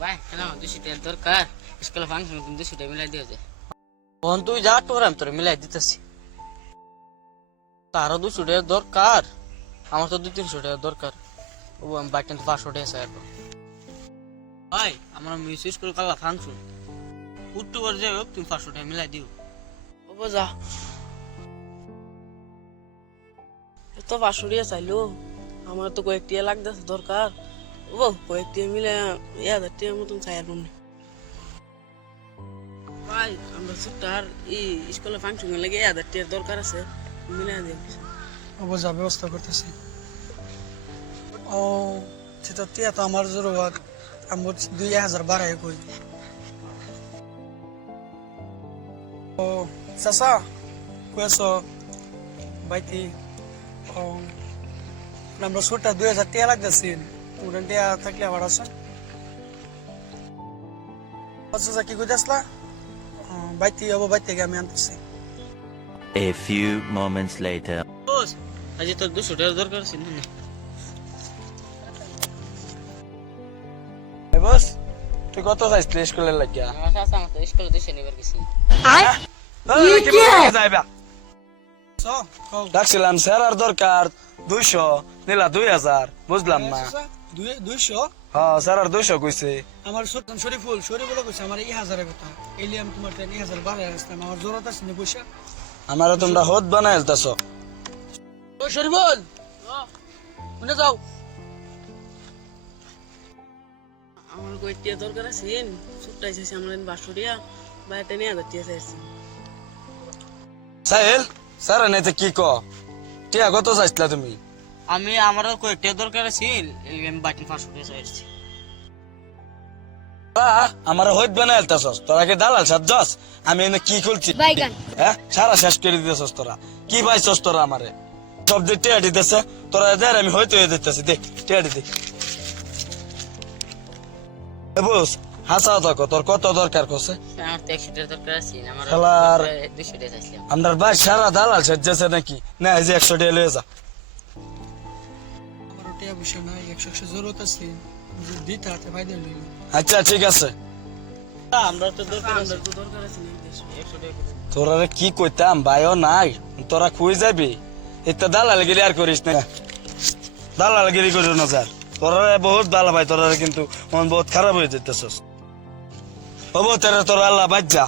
ভাই কেন 200 টাকা দরকার স্কুলে ফাংশন 200 টাকা মিলাই দিও যে ফোন তুই যা তোর আমি তোর মিলাই দিতেছি। তারও 200 টাকা দরকার, আমার তো 200-300 টাকা দরকার। ও আমি বাইক টেন 500 টাকা চাই। ভাই আমার মিস স্কুল কালা ফাংশন উঠতে করে যাই হোক, তুমি 500 টাকা মিলাই দিও। ও যা এত 500 টাকা চাইলো, আমার তো কয়েকটি লাগতেছে দরকার। ও কয়েকটি মিলে 1000 টাকার মতন চাই আর ভাই আমরা সুটার এই স্কুলে ফাংশন লাগে 1000 টাকার দরকার আছে, মিলাই দিও। অবশ্যই ব্যবস্থা করতেছি। ও সেটা টিয়া তো আমার জরুরত, আমি 2000 বাড়াই কই। ও চাচা কয়েছ বাইতি ও আমরা ছোটা 2000 টাকা লাগতেছি, উড়ান টিয়া থাকলে আবার আসেন। চাচা কি কইতে আসলা? বাইতি হবো, বাইর থেকে আমি আনতেছি। A few moments later. বস আজ তোর 200 টাকা দরকার আছে না? বস তুই কত চাইছিস স্কুলের লাগিয়া? আমার চাচা আমার তো স্কুলে 200 নিবার গেছি ডাকছিলাম স্যার আর দরকার 200 নিলা 2000, বুঝলাম না। 200? হ্যাঁ স্যার আর 200 কইছে। আমার সুলতান শরীফুল কইছে আমার 1000 এর কথা, এলি আমি তোমার 1000 বাড়াই আসলাম, আমার জরুরত আছে না পয়সা। আমারে তোমরা হদ বানাই আলতাছো। ও শরীফুল মনে যাও। আমার কয়েকটি দরকার আছে, সুটাই চাইছে আমার 500 টাকা, বাইরে 1000 টাকা চাইছে। সাহেল স্যার নেতে কি ক টিয়া কত চাইছিলা তুমি? আমি আমারও কয়েকটা দরকার ছিল, আমি বাইক টেন 500 টাকা চাইছি। আমার হইত বানাই আলতাছস, তোরা কি দালাল সাজ্জাস? আমি এনে কি খুলছি হ্যাঁ, সারা শেষ করে দিতেছস তোরা। কি পাইছস তোরা আমারে? সব দিয়ে টিয়া দিতেছে তোরা, দেখ আমি হইতে হয়ে দিতেছি, দেখ টিয়া দিতে। বুঝ হাসা থাকো, তোর কত দরকার কছে? আমার তো 100 টাকা দরকার আছে, আমার শালার 200 টাকা চাইছিলাম। আমার ভাই সারা দালাল সাজ্জাছে নাকি? না এই যে 100 টাকা লয়ে যা। আমার টিয়া পয়সা নাই, 100 জরুরত আছে, দিতে হাতে ফায়দা লইল। আচ্ছা ঠিক আছে। আমরা তো দরকার আছে। আমার তো দরকার আছে না 100 টাকা। তোরা কি কইতাম ভাইও নাই, তোরা কই যাবি? এটা দালালগিরি আর করিস না, দালালগিরি করিস না স্যার। তোরা বহুত ভালো ভাই, তোরা কিন্তু মন বহুত খারাপ হয়ে যেতেছস। হবো তোরা আল্লাহ বাদ যা।